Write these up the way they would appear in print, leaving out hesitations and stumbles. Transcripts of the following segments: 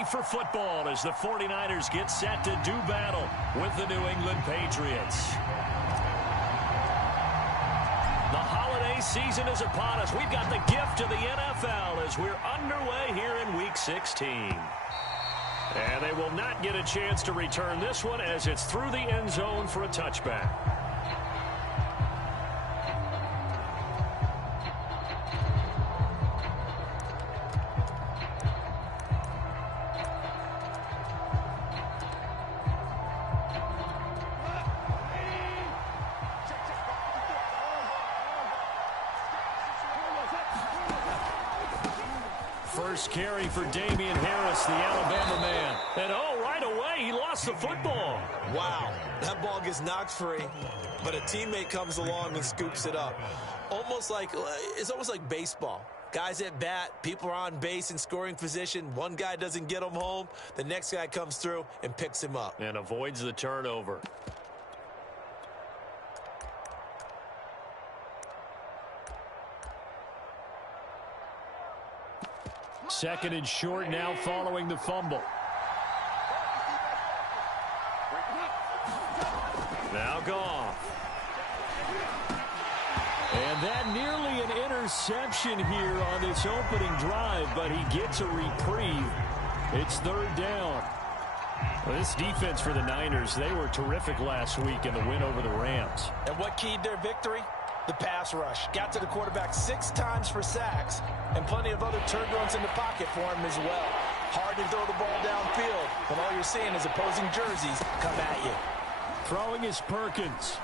ready for football as the 49ers get set to do battle with the New England Patriots. The holiday season is upon us. We've got the gift of the NFL as we're underway here in Week 16. And they will not get a chance to return this one as it's through the end zone for a touchback. First carry for Damian Harris, the Alabama man. And right away, he lost the football. Wow, that ball gets knocked free, but a teammate comes along and scoops it up. It's almost like baseball. Guys at bat, people are on base in scoring position. One guy doesn't get him home. The next guy comes through and picks him up. And avoids the turnover. Second and short now following the fumble. Now Goff. And that nearly an interception here on this opening drive, but he gets a reprieve. It's third down. Well, this defense for the Niners, they were terrific last week in the win over the Rams. And what keyed their victory? The pass rush. Got to the quarterback 6 times for sacks, and plenty of other turn runs in the pocket for him as well. Hard to throw the ball downfield when all you're seeing is opposing jerseys come at you. Throwing is Perkins.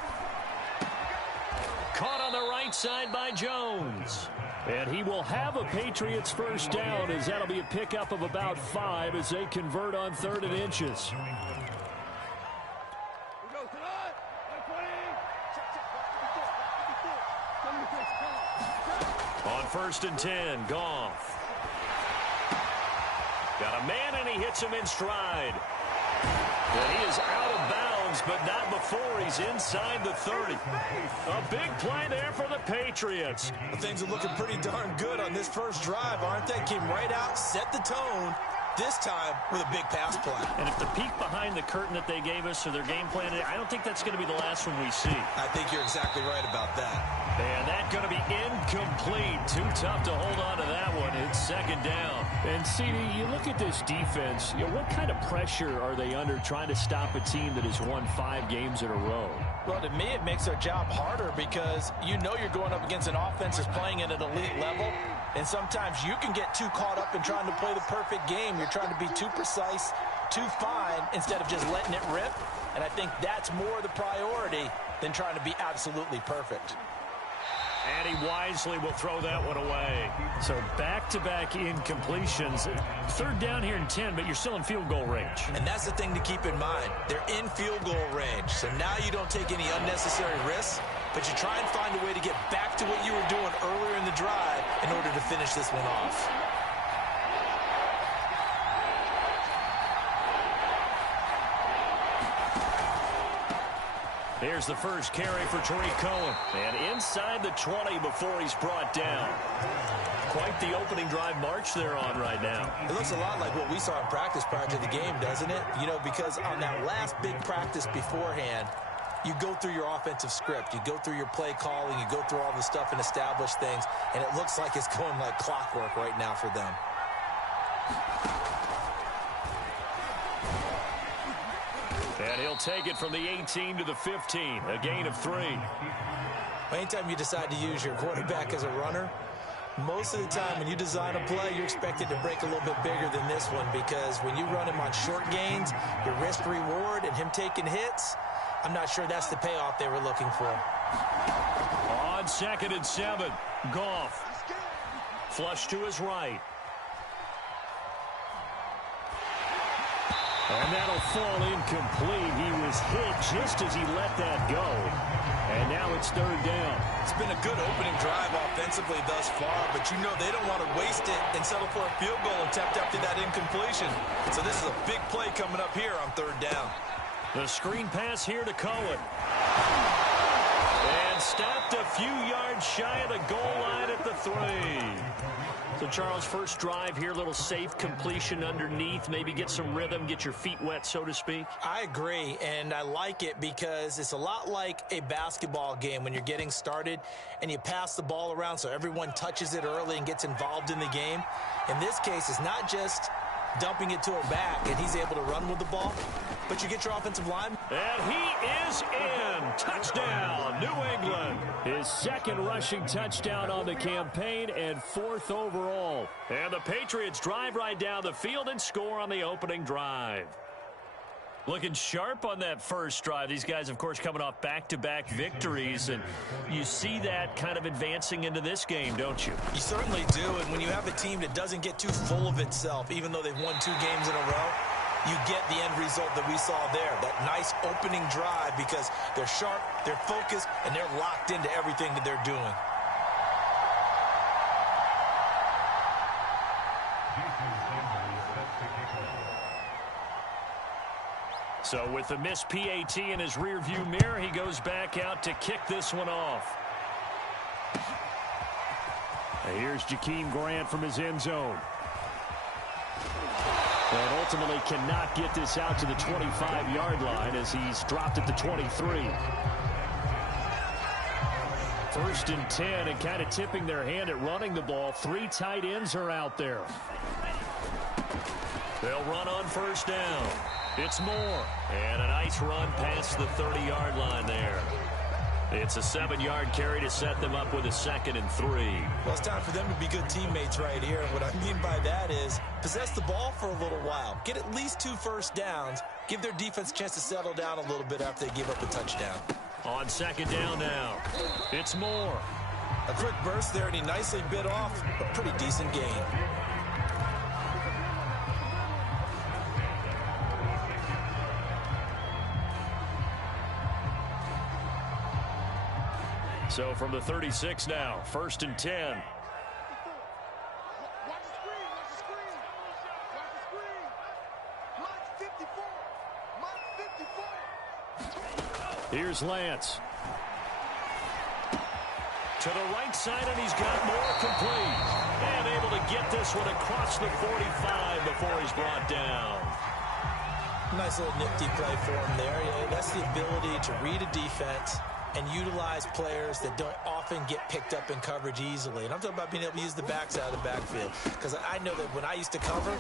Caught on the right side by Jones. And he will have a Patriots first down as that'll be a pickup of about 5 as they convert on 3rd and inches. On 1st and 10, Goff. Got a man and he hits him in stride. And he is out of bounds, but not before he's inside the 30. A big play there for the Patriots. Well, things are looking pretty darn good on this first drive, aren't they? Came right out, set the tone, this time with a big pass play. And if the peek behind the curtain that they gave us or their game plan, I don't think that's going to be the last one we see. I think you're exactly right about that. And that's going to be incomplete. Too tough to hold on to that one. It's 2nd down. And, CD, you look at this defense, what kind of pressure are they under trying to stop a team that has won 5 games in a row? Well, to me, it makes their job harder because you know you're going up against an offense that's playing at an elite level. And sometimes you can get too caught up in trying to play the perfect game. You're trying to be too precise, too fine, instead of just letting it rip. And I think that's more the priority than trying to be absolutely perfect. And he wisely will throw that one away. So back-to-back incompletions. 3rd down here in 10, but you're still in field goal range. And that's the thing to keep in mind. They're in field goal range. So now you don't take any unnecessary risks, but you try and find a way to get back to what you were doing earlier in the drive in order to finish this one off. Here's the first carry for Tariq Cohen. And inside the 20 before he's brought down. Quite the opening drive march they're on right now. It looks a lot like what we saw in practice prior to the game, doesn't it? Because on that last big practice beforehand, you go through your offensive script. You go through your play calling. You go through all the stuff and establish things. And it looks like it's going like clockwork right now for them. And he'll take it from the 18 to the 15. A gain of 3. Anytime you decide to use your quarterback as a runner, most of the time when you design a play, you're expected to break a little bit bigger than this one because when you run him on short gains, your risk-reward and him taking hits, I'm not sure that's the payoff they were looking for. On 2nd and 7, Goff. Flush to his right. And that'll fall incomplete. He was hit just as he let that go. And now it's 3rd down. It's been a good opening drive offensively thus far, but they don't want to waste it and settle for a field goal attempt after that incompletion. So this is a big play coming up here on 3rd down. The screen pass here to Cohen. And stopped a few yards shy of the goal line at the 3. So, Charles, first drive here, little safe completion underneath. Maybe get some rhythm, get your feet wet, so to speak. I agree, and I like it because it's a lot like a basketball game when you're getting started and you pass the ball around so everyone touches it early and gets involved in the game. In this case, it's not just dumping it to a back and he's able to run with the ball, but you get your offensive line. And he is in. Touchdown, New England. His second rushing touchdown on the campaign and 4th overall. And the Patriots drive right down the field and score on the opening drive. Looking sharp on that first drive. These guys, of course, coming off back-to-back victories, and you see that kind of advancing into this game, don't you? You certainly do, and when you have a team that doesn't get too full of itself, even though they've won 2 games in a row, you get the end result that we saw there, that nice opening drive, because they're sharp, they're focused, and they're locked into everything that they're doing. So with the missed PAT in his rearview mirror, he goes back out to kick this one off. And here's Jakeem Grant from his end zone. And ultimately cannot get this out to the 25-yard line as he's dropped at the 23. 1st and 10, and kind of tipping their hand at running the ball. 3 tight ends are out there. They'll run on 1st down. It's Moore. And a nice run past the 30-yard line there. It's a 7-yard carry to set them up with a 2nd and 3. Well, it's time for them to be good teammates right here. What I mean by that is possess the ball for a little while. Get at least 2 first downs. Give their defense a chance to settle down a little bit after they give up a touchdown. On 2nd down now, it's Moore. A quick burst there, and he nicely bit off a pretty decent gain. So from the 36 now, 1st and 10. Here's Lance. To the right side, and he's got Moore complete. And able to get this one across the 45 before he's brought down. Nice little nifty play for him there. Yeah, that's the ability to read a defense and utilize players that don't often get picked up in coverage easily. And I'm talking about being able to use the backs out of the backfield. Because I know that when I used to cover,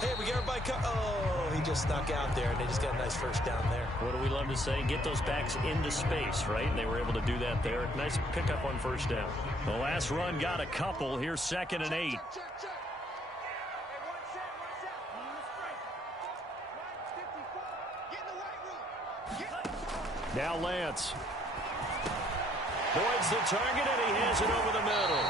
hey, we get everybody oh, he just snuck out there, and they just got a nice first down there. What do we love to say? Get those backs into space, right? And they were able to do that there. Nice pickup on 1st down. The last run got a couple. Here's 2nd and 8. Now Lance. Boyd's the target, and he has it over the middle.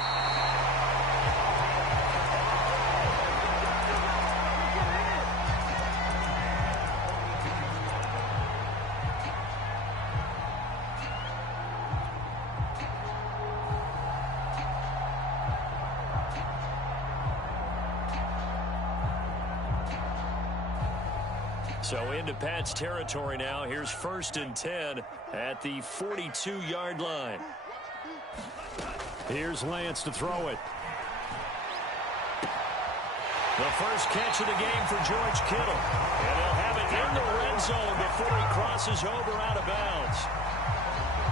So into Pat's territory now. Here's 1st and 10 at the 42-yard line. Here's Lance to throw it. The first catch of the game for George Kittle. And he'll have it in the red zone before he crosses over out of bounds.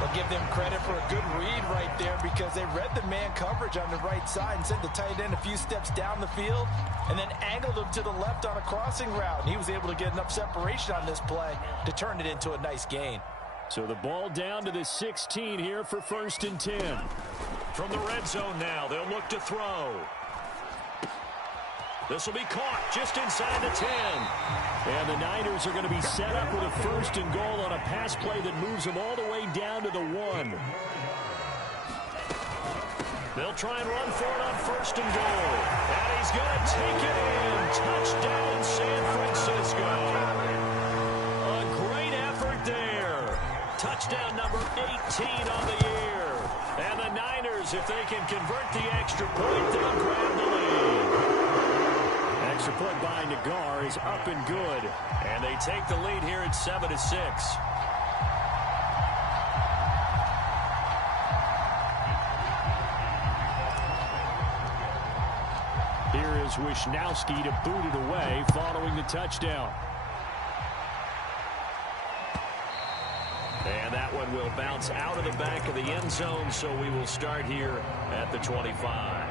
I'll give them credit for a good read right there because they read the man coverage on the right side and sent the tight end a few steps down the field and then angled him to the left on a crossing route. And he was able to get enough separation on this play to turn it into a nice gain. So the ball down to the 16 here for 1st and 10. From the red zone now, they'll look to throw. This will be caught just inside the 10. And the Niners are going to be set up with a 1st and goal on a pass play that moves them all the way down to the 1. They'll try and run for it on 1st and goal. And he's going to take it in. Touchdown, San Francisco. A great effort there. Touchdown number 18 on the year. And the Niners, if they can convert the extra point, they'll grab the lead. Extra point by Nagar is up and good. And they take the lead here at 7-6. is Wisnowski to boot it away following the touchdown. And that one will bounce out of the back of the end zone, so we will start here at the 25.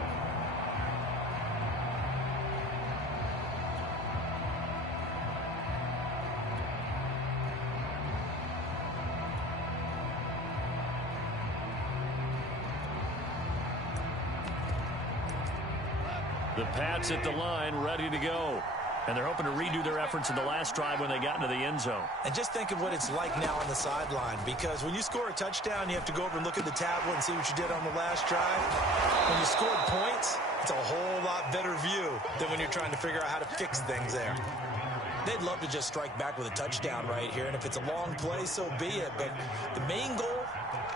The Pats at the line, ready to go. And they're hoping to redo their efforts in the last drive when they got into the end zone. And just think of what it's like now on the sideline, because when you score a touchdown, you have to go over and look at the tablet and see what you did on the last drive. When you scored points, it's a whole lot better view than when you're trying to figure out how to fix things there. They'd love to just strike back with a touchdown right here, and if it's a long play, so be it. But the main goal,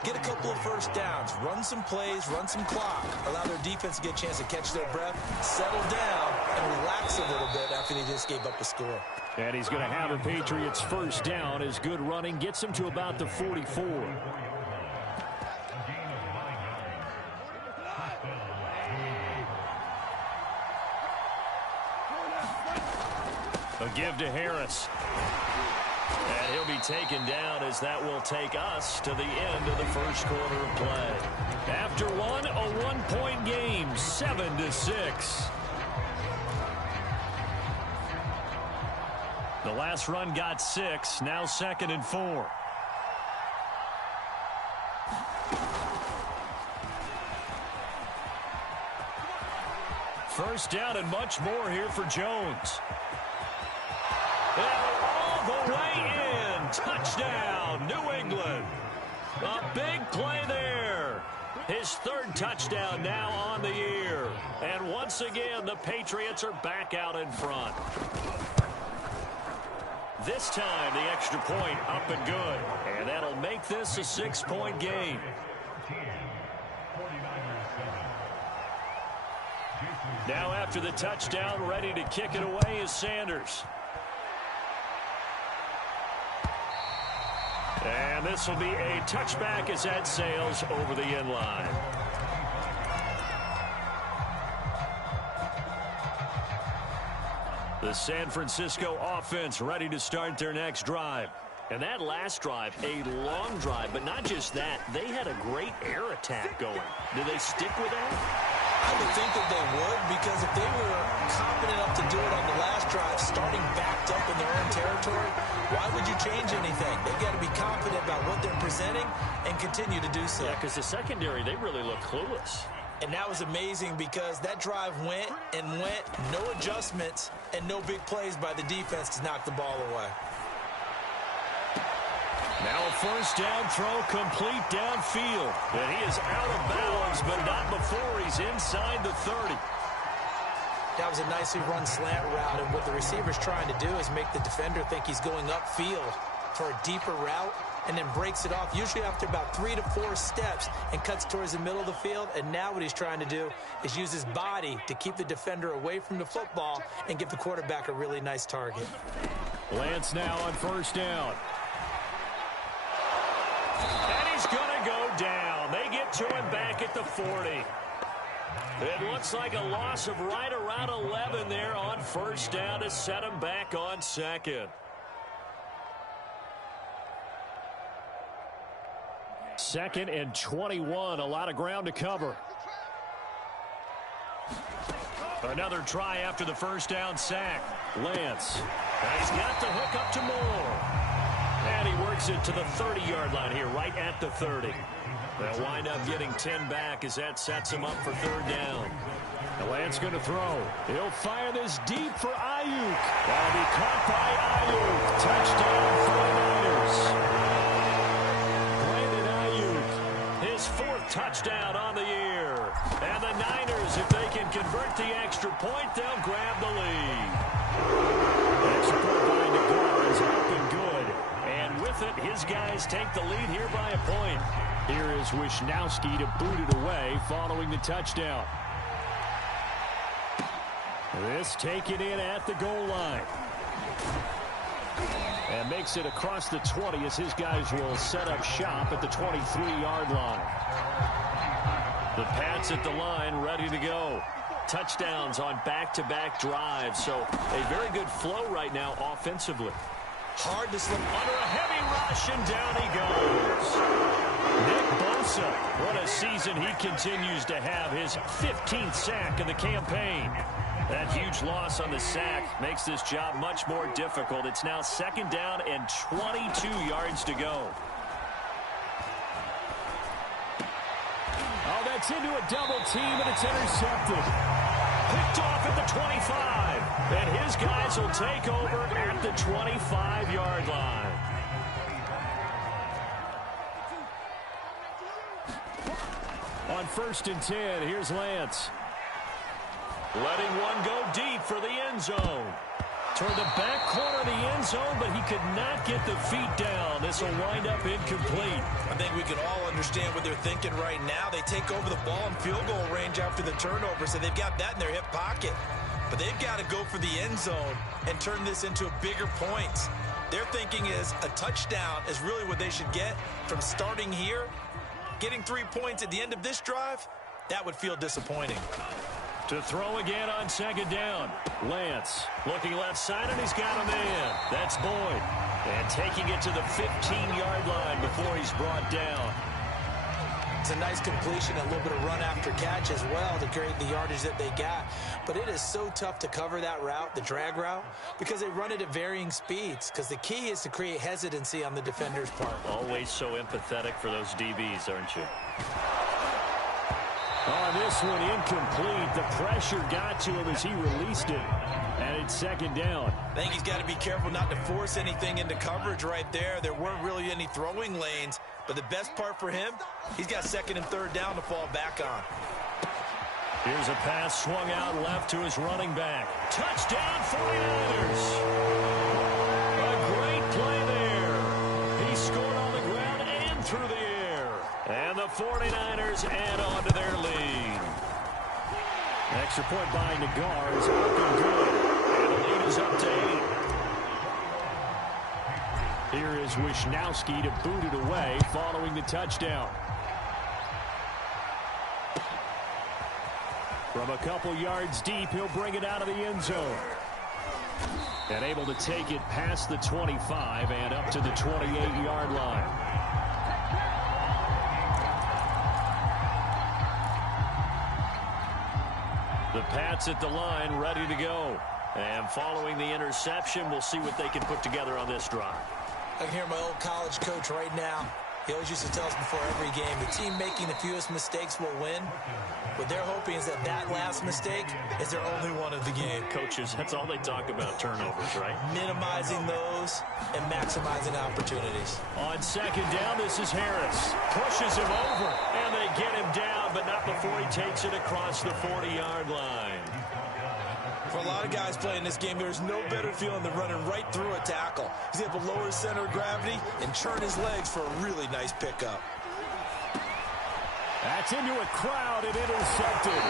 get a couple of first downs, run some plays, run some clock, allow their defense to get a chance to catch their breath, settle down, and relax a little bit after they just gave up a score. And he's going to have the Patriots first down. His good running gets him to about the 44. A give to Harris. And he'll be taken down as that will take us to the end of the first quarter of play. After one, a one-point game, 7-6. The last run got 6, now 2nd and 4. First down and much more here for Jones. And all the way in. Touchdown, New England. A big play there. His third touchdown now on the year. And once again, the Patriots are back out in front. This time, the extra point up and good. And that'll make this a 6-point game. Now after the touchdown, ready to kick it away is Sanders. And this will be a touchback as that sails over the end line. The San Francisco offense ready to start their next drive. And that last drive, a long drive, but not just that. They had a great air attack going. Do they stick with that? I would think that they would, because if they were confident enough to do it on the last drive, starting backed up in their own territory, why would you change anything? They've got to be confident about what they're presenting and continue to do so. Yeah, because the secondary, they really look clueless. And that was amazing because that drive went and went, no adjustments, and no big plays by the defense to knock the ball away. Now a first down throw complete downfield. And he is out of bounds, but not before he's inside the 30. That was a nicely run slant route, and what the receiver's trying to do is make the defender think he's going upfield for a deeper route, and then breaks it off, usually after about 3 to 4 steps, and cuts towards the middle of the field. And now what he's trying to do is use his body to keep the defender away from the football and give the quarterback a really nice target. Lance now on first down. And he's going to go down. They get to him back at the 40. It looks like a loss of right around 11 there on first down to set him back on second. Second and 21, a lot of ground to cover. Another try after the first down sack. Lance. He's got the hook up to Moore. And he works it to the 30-yard line here, right at the 30. They'll wind up getting 10 back as that sets him up for third down. The Lance going to throw. He'll fire this deep for Ayuk. That'll be caught by Ayuk. Touchdown for the Niners. Brandon Ayuk, his 4th touchdown on the year. And the Niners, if they can convert the extra point, they'll grab the lead. Extra point by Nagar is up and good. And with it, his guys take the lead here by a point. Here is Wisnowski to boot it away following the touchdown. This taken in at the goal line. And makes it across the 20 as his guys will set up shop at the 23-yard line. The Pats at the line ready to go. touchdowns on back-to-back drives. So a very good flow right now offensively. Hard to slip under a heavy rush, and down he goes. Nick Bosa, what a season he continues to have, his 15th sack of the campaign. That huge loss on the sack makes this job much more difficult. It's now 2nd down and 22 yards to go. Oh, that's into a double team, and it's intercepted. Picked off at the 25. And his guys will take over at the 25-yard line. On 1st and 10, here's Lance. Letting one go deep for the end zone. Toward the back corner of the end zone, but he could not get the feet down. This will wind up incomplete. I think we can all understand what they're thinking right now. They take over the ball in field goal range after the turnover, so they've got that in their hip pocket. But they've got to go for the end zone and turn this into bigger points. Their thinking is a touchdown is really what they should get from starting here. Getting 3 points at the end of this drive, that would feel disappointing. To throw again on 2nd down. Lance looking left side, and he's got a man. That's Boyd. And taking it to the 15-yard line before he's brought down. It's a nice completion, a little bit of run after catch as well to create the yardage that they got. But it is so tough to cover that route, the drag route, because they run it at varying speeds. Because the key is to create hesitancy on the defender's part. Always so empathetic for those DBs, aren't you? On this one, incomplete. The pressure got to him as he released it. And it's 2nd down. I think he's got to be careful not to force anything into coverage right there. There weren't really any throwing lanes. But the best part for him, he's got 2nd and 3rd down to fall back on. Here's a pass swung out left to his running back. Touchdown, 49ers. A great play there. He scored on the ground and through the air. And the 49ers add on to their lead. Extra point by Nagar is up and good. And the lead is up to 8. Here is Wisnowski to boot it away following the touchdown. From a couple yards deep, he'll bring it out of the end zone. And able to take it past the 25 and up to the 28-yard line. The Pats at the line, ready to go. And following the interception, we'll see what they can put together on this drive. I can hear my old college coach right now. He always used to tell us before every game, the team making the fewest mistakes will win. What they're hoping is that that last mistake is their only one of the game. Coaches, that's all they talk about, turnovers, right? Minimizing those and maximizing opportunities. On 2nd down, this is Harris. Pushes him over, and they get him down, but not before he takes it across the 40-yard line. For a lot of guys playing this game, there's no better feeling than running right through a tackle. He's able to lower his center of gravity and churn his legs for a really nice pickup. That's into a crowd and intercepted.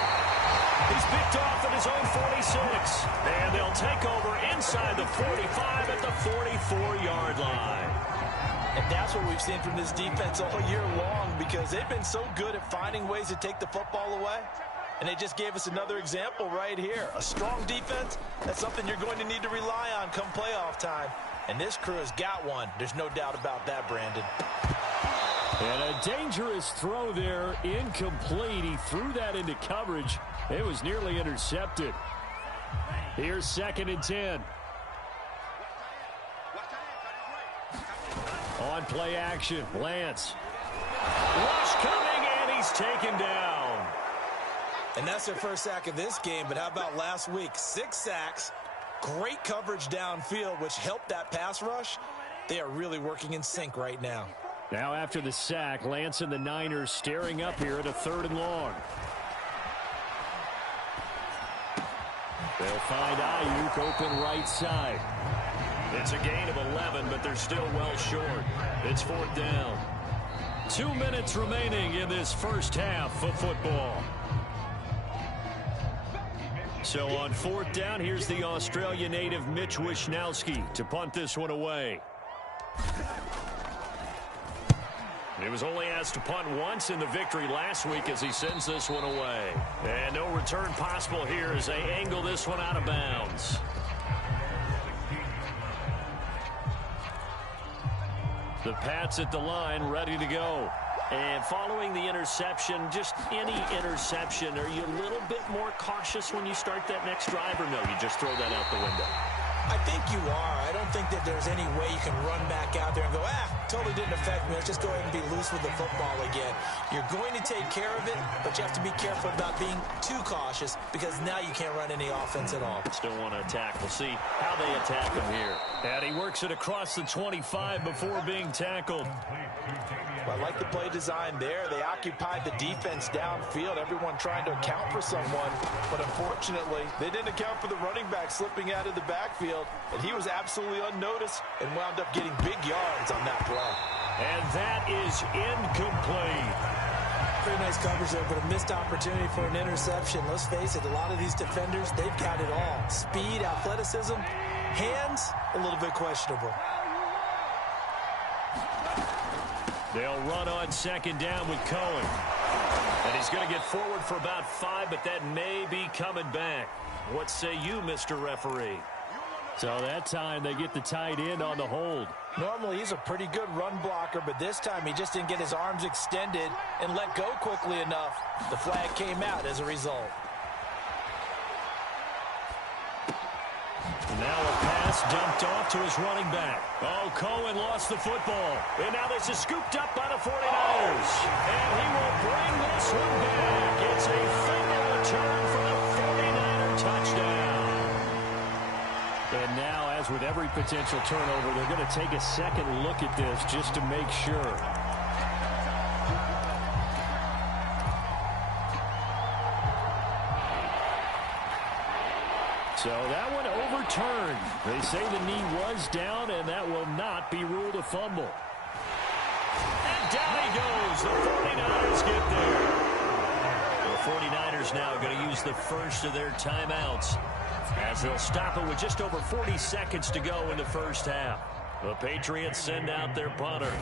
He's picked off at his own 46. And they'll take over inside the 45 at the 44-yard line. And that's what we've seen from this defense all year long, because they've been so good at finding ways to take the football away. And they just gave us another example right here. A strong defense, that's something you're going to need to rely on come playoff time. And this crew has got one. There's no doubt about that, Brandon. And a dangerous throw there, incomplete. He threw that into coverage. It was nearly intercepted. Here's 2nd and 10. On play action, Lance. Rush coming, and he's taken down. And that's their first sack of this game, but how about last week? 6 sacks, great coverage downfield, which helped that pass rush. They are really working in sync right now. Now after the sack, Lance and the Niners staring up here at a 3rd and long. They'll find Ayuk open right side. It's a gain of 11, but they're still well short. It's 4th down. 2 minutes remaining in this first half of football. So on 4th down, here's the Australia native Mitch Wisnowski to punt this one away. He was only asked to punt once in the victory last week as he sends this one away. And no return possible here as they angle this one out of bounds. The Pats at the line, ready to go. And following the interception, just any interception, are you a little bit more cautious when you start that next drive, or no, you just throw that out the window? I think you are. I don't think that there's any way you can run back out there and go, totally didn't affect me. Let's just go ahead and be loose with the football again. You're going to take care of it, but you have to be careful about being too cautious because now you can't run any offense at all. Still want to attack. We'll see how they attack him here. And he works it across the 25 before being tackled. I like the play design there. They occupied the defense downfield, everyone trying to account for someone. But unfortunately, they didn't account for the running back slipping out of the backfield. And he was absolutely unnoticed and wound up getting big yards on that play. And that is incomplete. Pretty nice coverage there, but a missed opportunity for an interception. Let's face it, a lot of these defenders, they've got it all. Speed, athleticism, hands, a little bit questionable. They'll run on second down with Cohen. And he's going to get forward for about 5, but that may be coming back. What say you, Mr. Referee? So that time they get the tight end on the hold. Normally he's a pretty good run blocker, but this time he just didn't get his arms extended and let go quickly enough. The flag came out as a result. Now a pass dumped off to his running back. Oh, Cohen lost the football. And now this is scooped up by the 49ers. And he will bring this one back. It's a fumble return for the 49er touchdown. And now, as with every potential turnover, they're going to take a second look at this just to make sure. So that one overturned. They say the knee was down, and that will not be ruled a fumble. And down he goes. The 49ers get there. The 49ers now going to use the first of their timeouts as they'll stop it with just over 40 seconds to go in the first half. The Patriots send out their punter.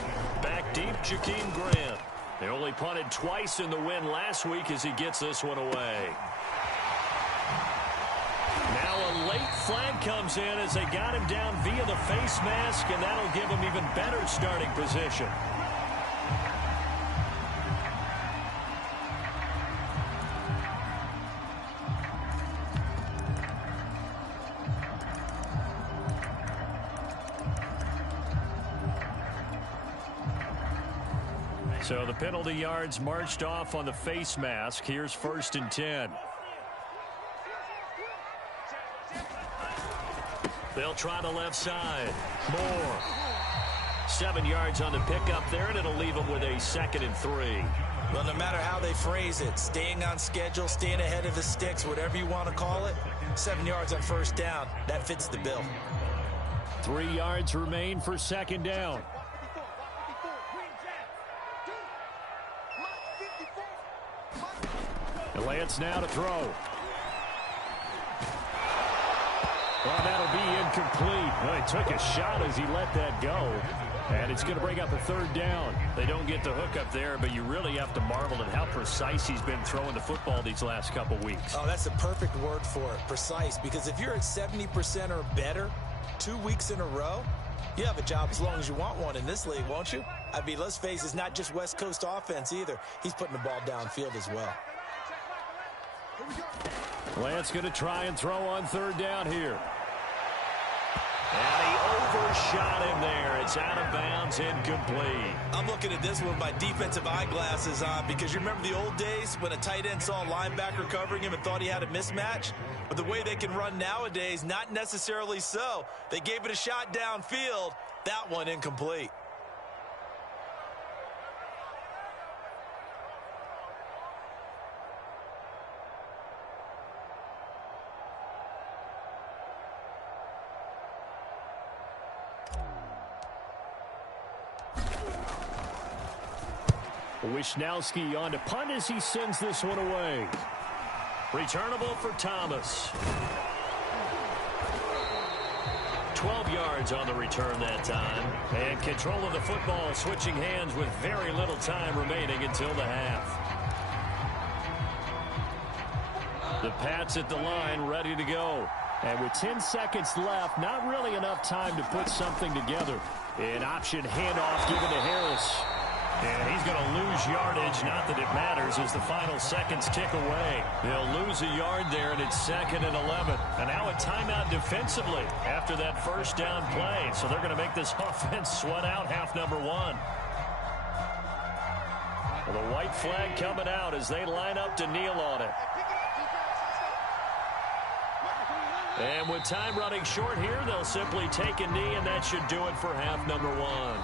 Back deep, Jakeem Grant. They only punted twice in the win last week as he gets this one away. Now a late flag comes in as they got him down via the face mask, and that'll give him even better starting position. So the penalty yards marched off on the face mask. Here's 1st and 10. They'll try the left side. Moore. 7 yards on the pickup there, and it'll leave them with a 2nd and 3. Well, no matter how they phrase it, staying on schedule, staying ahead of the sticks, whatever you want to call it, 7 yards on 1st down, that fits the bill. 3 yards remain for 2nd down. And Lance now to throw. Well, that'll be incomplete. Well, he took a shot as he let that go. And it's going to bring up a 3rd down. They don't get the hook up there, but you really have to marvel at how precise he's been throwing the football these last couple weeks. Oh, that's the perfect word for it, precise. Because if you're at 70% or better 2 weeks in a row, you have a job as long as you want one in this league, won't you? I mean, let's face it, it's not just West Coast offense either. He's putting the ball downfield as well. Lance going to try and throw on 3rd down here. And he overshot him there. It's out of bounds, incomplete. I'm looking at this one with my defensive eyeglasses on because you remember the old days when a tight end saw a linebacker covering him and thought he had a mismatch? But the way they can run nowadays, not necessarily so. They gave it a shot downfield. That one incomplete. Wishnowski on to punt as he sends this one away. Returnable for Thomas. 12 12 yards on the return that time. And control of the football switching hands with very little time remaining until the half. The Pats at the line ready to go. And with 10 seconds left, not really enough time to put something together. An option handoff given to Harris. And he's going to lose yardage. Not that it matters as the final seconds tick away. They'll lose a yard there, and it's 2nd and 11. And now a timeout defensively after that first down play. So they're going to make this offense sweat out half number 1. Well, the white flag coming out as they line up to kneel on it. And with time running short here, they'll simply take a knee, and that should do it for half number 1.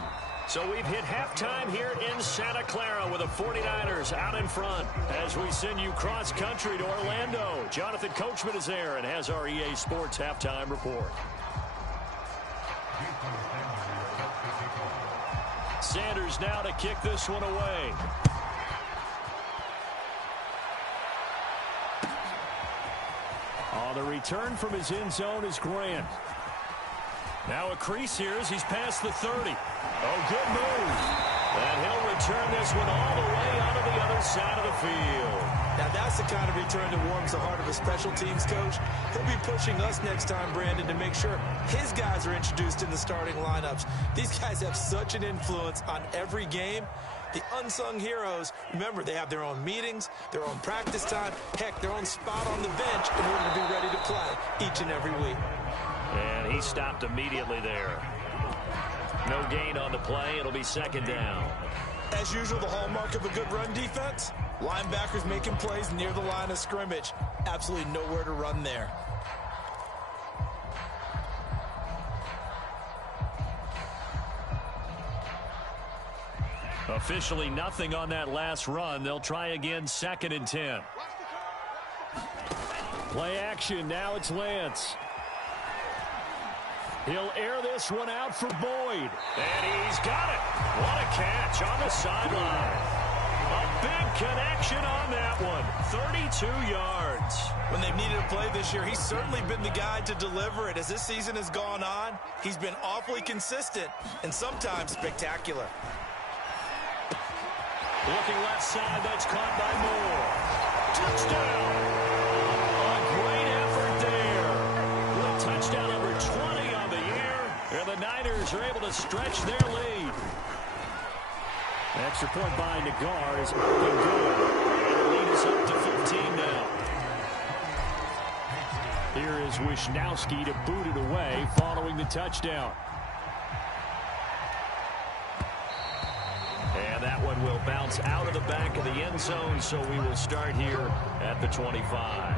So we've hit halftime here in Santa Clara with the 49ers out in front as we send you cross-country to Orlando. Jonathan Coachman is there and has our EA Sports halftime report. Sanders now to kick this one away. On the return from his end zone is Grant. Now a crease here as he's past the 30. Oh, good move. And he'll return this one all the way onto the other side of the field. Now that's the kind of return that warms the heart of a special teams coach. He'll be pushing us next time, Brandon, to make sure his guys are introduced in the starting lineups. These guys have such an influence on every game. The unsung heroes, remember, they have their own meetings, their own practice time, heck, their own spot on the bench in order to be ready to play each and every week. And he stopped immediately there. No gain on the play. It'll be 2nd down. As usual, the hallmark of a good run defense, linebackers making plays near the line of scrimmage. Absolutely nowhere to run there. Officially nothing on that last run. They'll try again, 2nd and 10. Play action. Now it's Lance. He'll air this one out for Boyd. And he's got it. What a catch on the sideline. A big connection on that one. 32 yards. When they've needed a play this year, he's certainly been the guy to deliver it. As this season has gone on, he's been awfully consistent and sometimes spectacular. Looking left side, that's caught by Moore. Touchdown. A great effort there. With touchdown number 20 on the year. And the Niners are able to stretch their lead. Extra point by Nagar is up and good. And the lead is up to 15 now. Here is Wisnowski to boot it away following the touchdown. And that one will bounce out of the back of the end zone, so we will start here at the 25.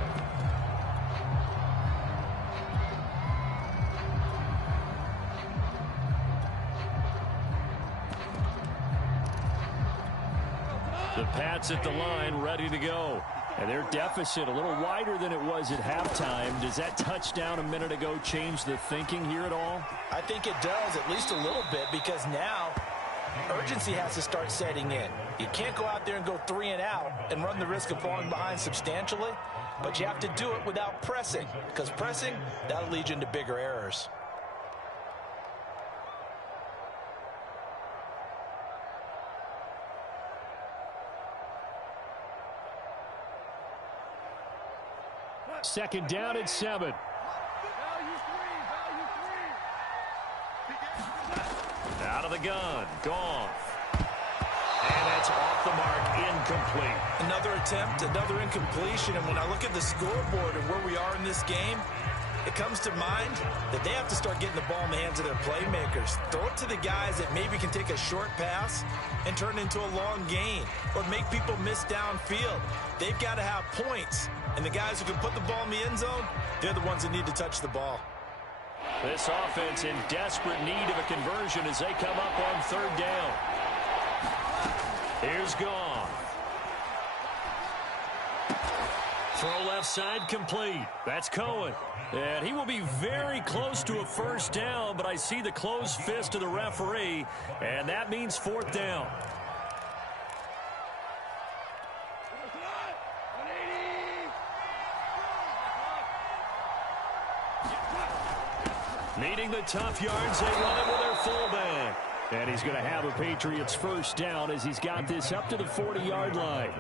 The Pats at the line ready to go. And their deficit a little wider than it was at halftime. Does that touchdown a minute ago change the thinking here at all? I think it does, at least a little bit, because now urgency has to start setting in. You can't go out there and go 3 and out and run the risk of falling behind substantially, but you have to do it without pressing, because pressing, that'll lead you into bigger errors. Second down at 7. Out of the gun. Gone. And that's off the mark. Incomplete. Another attempt, another incompletion. And when I look at the scoreboard and where we are in this game, it comes to mind that they have to start getting the ball in the hands of their playmakers. Throw it to the guys that maybe can take a short pass and turn it into a long gain or make people miss downfield. They've got to have points. And the guys who can put the ball in the end zone, they're the ones that need to touch the ball. This offense in desperate need of a conversion as they come up on 3rd down. Here's Goff. Throw left side complete. That's Cohen. And he will be very close to a first down, but I see the closed fist of the referee, and that means 4th down. Needing the tough yards, they run it with their fullback. And he's going to have a Patriots first down as he's got this up to the 40-yard line.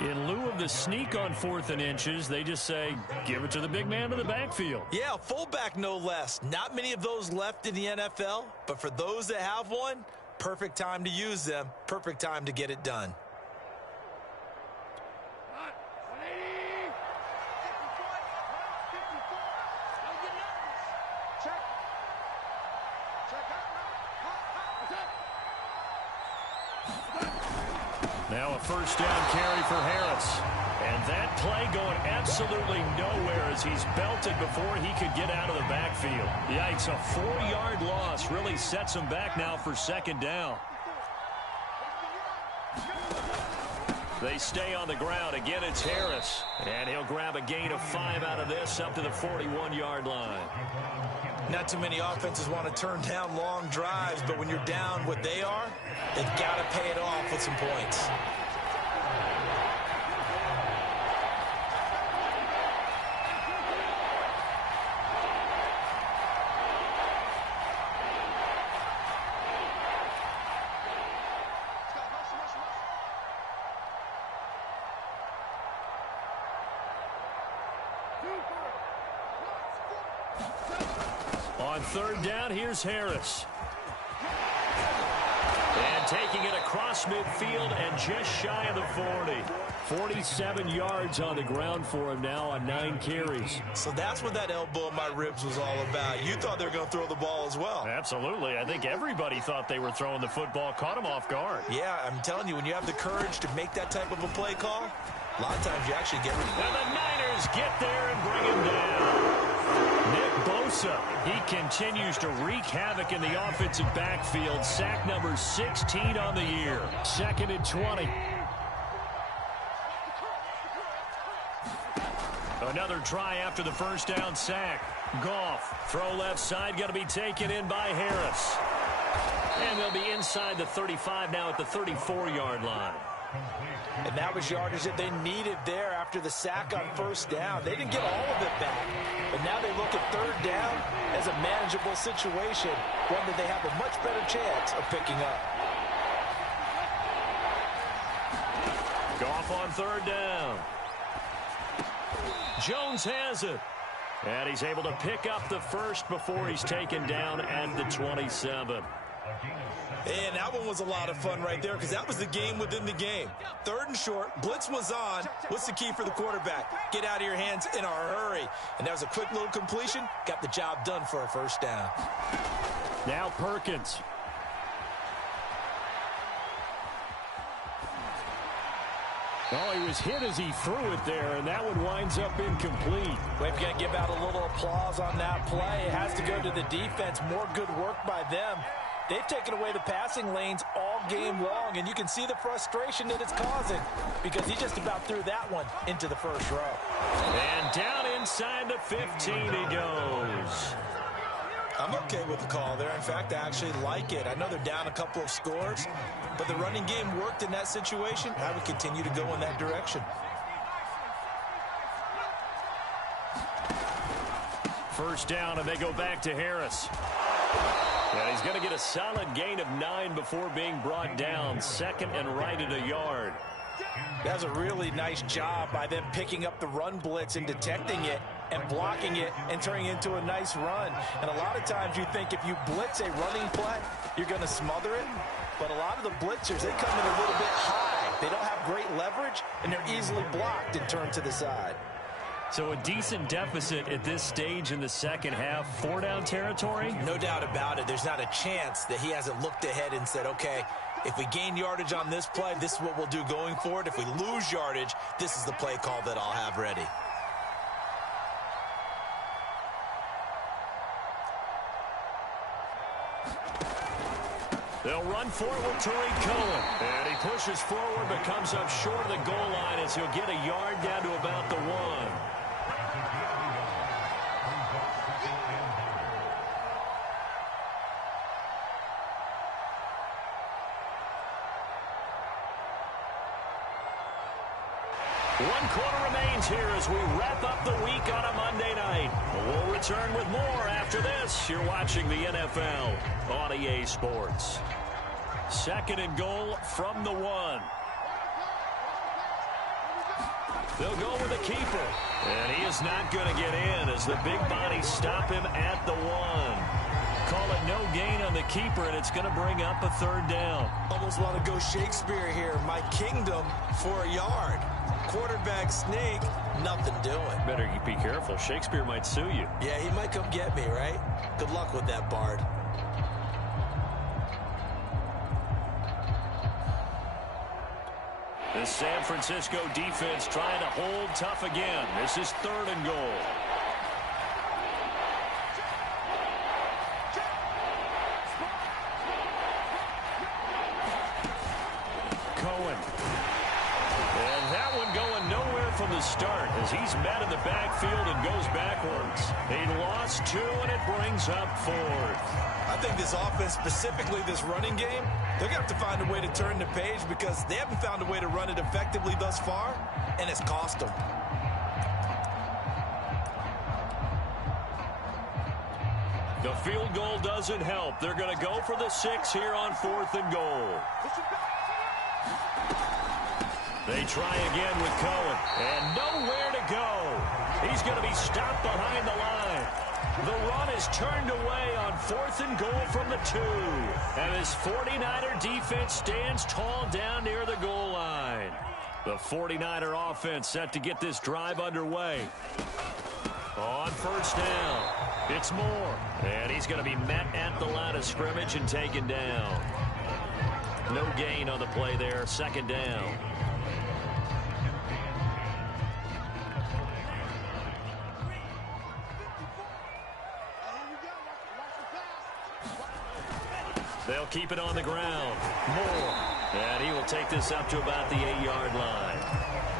In lieu of the sneak on 4th and inches, they just say, give it to the big man in the backfield. Yeah, fullback no less. Not many of those left in the NFL, but for those that have one, perfect time to use them, perfect time to get it done. Now a first down carry for Harris. And that play going absolutely nowhere as he's belted before he could get out of the backfield. Yikes, a 4-yard loss really sets him back now for second down. They stay on the ground. Again, it's Harris. And he'll grab a gain of 5 out of this up to the 41-yard line. Not too many offenses want to turn down long drives, but when you're down what they are, they've got to pay it off with some points. On third down, here's Harris. And taking it across midfield and just shy of the 40. 47 yards on the ground for him now on 9 carries. So that's what that elbow in my ribs was all about. You thought they were going to throw the ball as well. Absolutely. I think everybody thought they were throwing the football, caught him off guard. Yeah, I'm telling you, when you have the courage to make that type of a play call, a lot of times you actually get it. And the Niners get there and bring him down. Nick Bosa, he continues to wreak havoc in the offensive backfield. Sack number 16 on the year. 2nd and 20. Another try after the first down sack. Goff, throw left side, going to be taken in by Harris. And they'll be inside the 35 now at the 34-yard line. And that was yardage that they needed there after the sack on first down. They didn't get all of it back. But now they look at third down as a manageable situation, one that they have a much better chance of picking up. Goff on third down. Jones has it. And he's able to pick up the first before he's taken down at the 27. And that one was a lot of fun right there because that was the game within the game. 3rd and short, blitz was on. What's the key for the quarterback? Get out of your hands in a hurry. And that was a quick little completion. Got the job done for a first down. Now Perkins. Oh, he was hit as he threw it there, and that one winds up incomplete. We've got to give out a little applause on that play. It has to go to the defense. More good work by them. They've taken away the passing lanes all game long, and you can see the frustration that it's causing because he just about threw that one into the first row. And down inside the 15 he goes. I'm okay with the call there. In fact, I actually like it. I know they're down a couple of scores, but the running game worked in that situation. I would continue to go in that direction. First down, and they go back to Harris. And he's going to get a solid gain of 9 before being brought down. 2nd and right at a yard. That's a really nice job by them picking up the run blitz and detecting it and blocking it and turning it into a nice run. And a lot of times you think if you blitz a running play, you're going to smother it. But a lot of the blitzers, they come in a little bit high. They don't have great leverage, and they're easily blocked and turned to the side. So a decent deficit at this stage in the second half. 4-down territory? No doubt about it. There's not a chance that he hasn't looked ahead and said, okay, if we gain yardage on this play, this is what we'll do going forward. If we lose yardage, this is the play call that I'll have ready. They'll run forward to Tariq Cohen. And he pushes forward but comes up short of the goal line as he'll get a yard down to about the 1. 1 quarter remains here as we wrap up the week on a Monday night. We'll return with more after this. You're watching the NFL on EA Sports. 2nd and goal from the 1. They'll go with the keeper. And he is not going to get in as the big bodies stop him at the 1. Call it no gain on the keeper, and it's going to bring up a 3rd down. Almost want to go Shakespeare here. My kingdom for a yard. Quarterback sneak, nothing doing. Better be careful. Shakespeare might sue you. Yeah, he might come get me, right? Good luck with that, Bard. The San Francisco defense trying to hold tough again. This is 3rd and goal. From the start as he's met in the backfield and goes backwards. He lost 2 and it brings up 4th. I think this offense, specifically this running game, they're going to have to find a way to turn the page because they haven't found a way to run it effectively thus far, and it's cost them. The field goal doesn't help. They're going to go for the 6 here on 4th and goal. They try again with Cohen, and nowhere to go. He's going to be stopped behind the line. The run is turned away on 4th and goal from the 2. And his 49er defense stands tall down near the goal line. The 49er offense set to get this drive underway. On 1st down, it's Moore. And he's going to be met at the line of scrimmage and taken down. No gain on the play there, 2nd down. They'll keep it on the ground. Moore. And he will take this up to about the 8-yard line.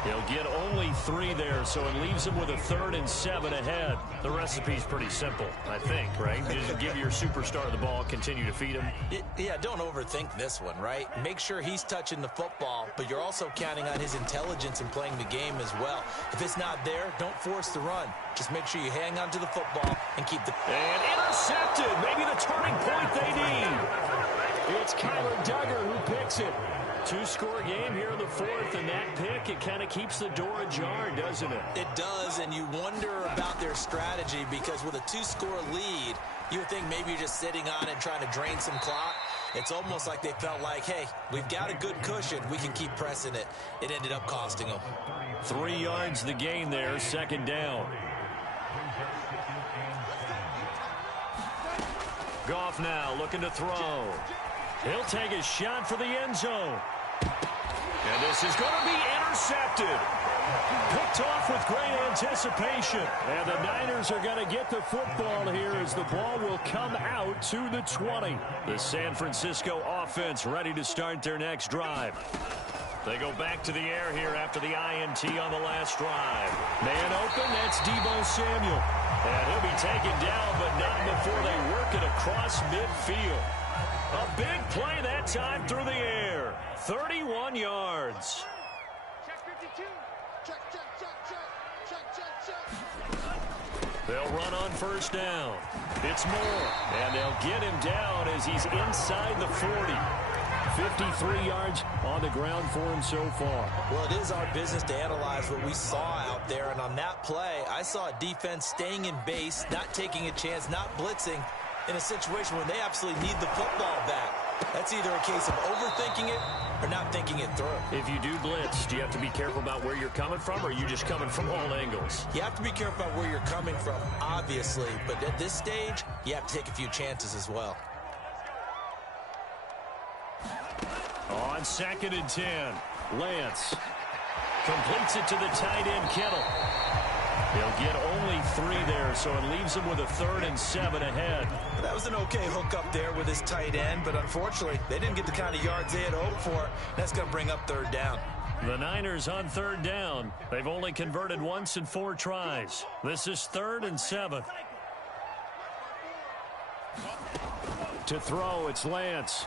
He'll get only 3 there, so it leaves him with a 3rd and 7 ahead. The recipe's pretty simple, I think, right? You just give your superstar the ball, continue to feed him. Yeah, don't overthink this one, right? Make sure he's touching the football, but you're also counting on his intelligence in playing the game as well. If it's not there, don't force the run. Just make sure you hang on to the football and keep the... And intercepted! Maybe the turning point they need. It's Kyler Duggar who picks it. 2-score game here in the 4th, and that pick, it kind of keeps the door ajar, doesn't it? It does, and you wonder about their strategy because with a 2-score lead, you would think maybe you're just sitting on it trying to drain some clock. It's almost like they felt like, hey, we've got a good cushion. We can keep pressing it. It ended up costing them. 3 yards the gain there, 2nd down. Goff now looking to throw. He'll take a shot for the end zone. And this is going to be intercepted. Picked off with great anticipation. And the Niners are going to get the football here as the ball will come out to the 20. The San Francisco offense ready to start their next drive. They go back to the air here after the INT on the last drive. Man open, that's Deebo Samuel. And he'll be taken down, but not before they work it across midfield. A big play that time through the air. 31 yards. Check 52. Check. They'll run on 1st down. It's Moore. And they'll get him down as he's inside the 40. 53 yards on the ground for him so far. Well, it is our business to analyze what we saw out there. And on that play, I saw a defense staying in base, not taking a chance, not blitzing in a situation where they absolutely need the football back. That's either a case of overthinking it or not thinking it through. If you do blitz, do you have to be careful about where you're coming from, or are you just coming from all angles? You have to be careful about where you're coming from, obviously. But at this stage, you have to take a few chances as well. On 2nd and 10, Lance completes it to the tight end, Kittle. He'll get only 3 there, so it leaves him with a 3rd and 7 ahead. That was an okay hook up there with his tight end, but unfortunately, they didn't get the kind of yards they had hoped for. That's going to bring up 3rd down. The Niners on 3rd down. They've only converted once in 4 tries. This is 3rd and 7. To throw, it's Lance.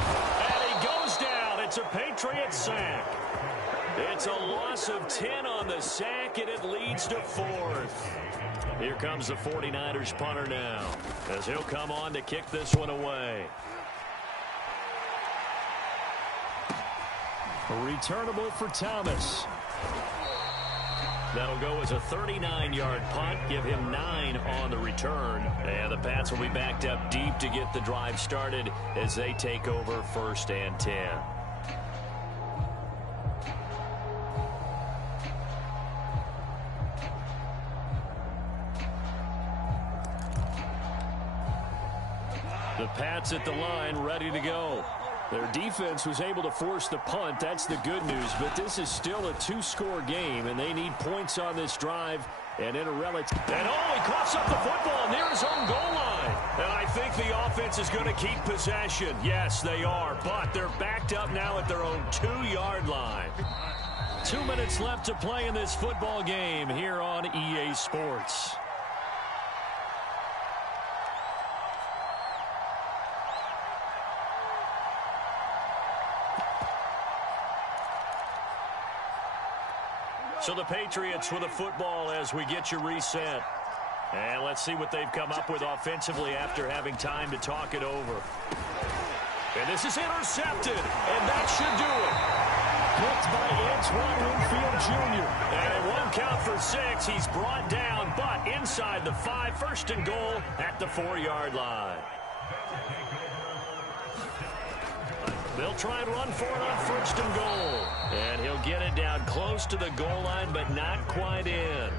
And he goes down. It's a Patriot sack. It's a loss of 10 on the sack, and it leads to 4th. Here comes the 49ers punter now, as he'll come on to kick this one away. Returnable for Thomas. That'll go as a 39-yard punt, give him 9 on the return. And the Pats will be backed up deep to get the drive started as they take over 1st and 10. The Pats at the line, ready to go. Their defense was able to force the punt. That's the good news. But this is still a 2-score game, and they need points on this drive. And in a relative. And he coughs up the football near his own goal line. And I think the offense is going to keep possession. Yes, they are. But they're backed up now at their own 2-yard line. 2 minutes left to play in this football game here on EA Sports. So the Patriots with a football as we get you reset. And let's see what they've come up with offensively after having time to talk it over. And this is intercepted, and that should do it. Picked by Antoine Winfield Jr. And it won't count for 6. He's brought down, but inside the 5, 1st and goal at the 4-yard line. They'll try and run for it on 1st and goal. And he'll get it down close to the goal line, but not quite in.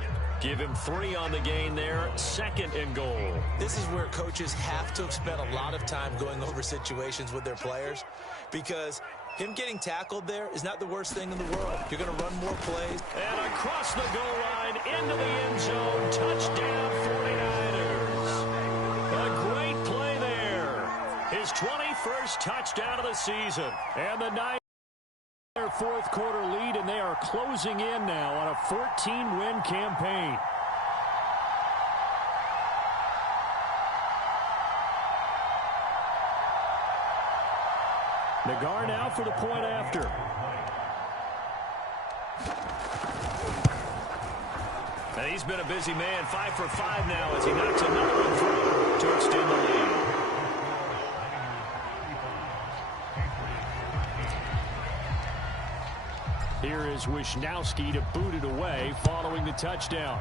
Give him 3 on the gain there, 2nd and goal. This is where coaches have to have spent a lot of time going over situations with their players, because him getting tackled there is not the worst thing in the world. You're going to run more plays. And across the goal line, into the end zone, touchdown 49ers. A great play there. His 21st touchdown of the season. And the Niners their 4th quarter lead, and they are closing in now on a 14-win campaign. Nagar now for the point after. And he's been a busy man, 5 for 5 now as he knocks another one through to extend the lead. Here is Wisnowski to boot it away following the touchdown.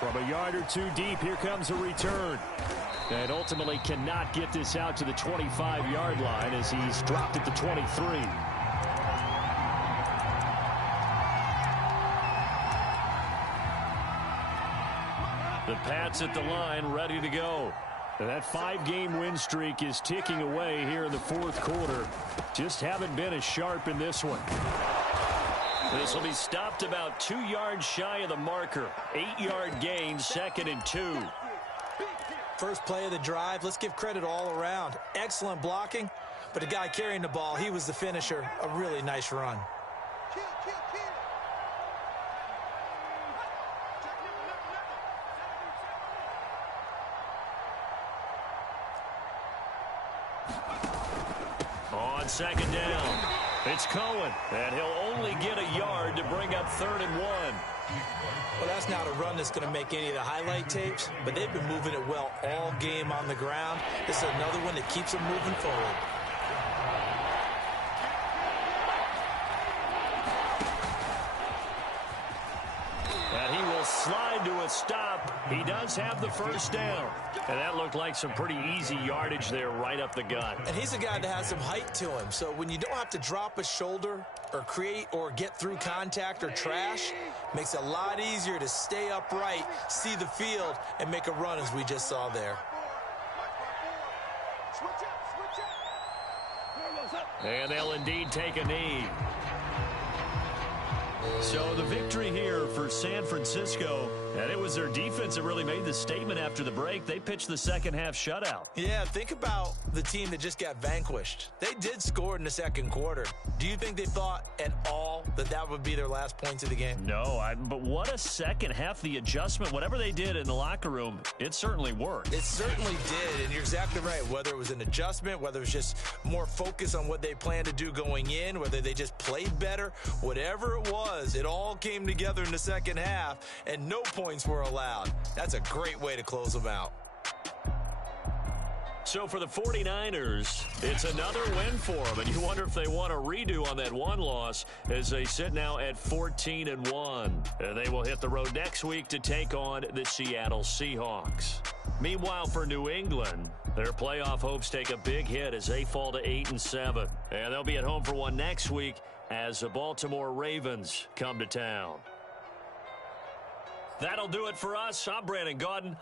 From a yard or 2 deep, here comes a return. And ultimately cannot get this out to the 25-yard line as he's dropped at the 23. The Pats at the line, ready to go. And that 5-game win streak is ticking away here in the 4th quarter. Just haven't been as sharp in this one. This will be stopped about 2 yards shy of the marker. 8-yard gain, 2nd and 2. First play of the drive, let's give credit all around. Excellent blocking, but the guy carrying the ball, he was the finisher. A really nice run. On 2nd down, it's Cohen, and he'll only get a yard to bring up 3rd and 1. Well, that's not a run that's going to make any of the highlight tapes, but they've been moving it well all game on the ground. This is another one that keeps them moving forward. And he will slide to a stop. He does have the 1st down. And that looked like some pretty easy yardage there right up the gut. And he's a guy that has some height to him, so when you don't have to drop a shoulder or create or get through contact or trash, makes it a lot easier to stay upright, see the field, and make a run as we just saw there. And they'll indeed take a knee. So the victory here for San Francisco. And it was their defense that really made the statement after the break. They pitched the second half shutout. Yeah, think about the team that just got vanquished. They did score in the second quarter. Do you think they thought at all that that would be their last points of the game? No, but what a second half. The adjustment, whatever they did in the locker room, it certainly worked. It certainly did, and you're exactly right. Whether it was an adjustment, whether it was just more focus on what they planned to do going in, whether they just played better, whatever it was, it all came together in the second half, and no points were allowed. That's a great way to close them out. So for the 49ers, it's another win for them, and you wonder if they want a redo on that one loss as they sit now at 14-1. And they will hit the road next week to take on the Seattle Seahawks. Meanwhile, for New England, their playoff hopes take a big hit as they fall to 8-7. And they'll be at home for one next week as the Baltimore Ravens come to town. That'll do it for us. I'm Brandon Gaudin.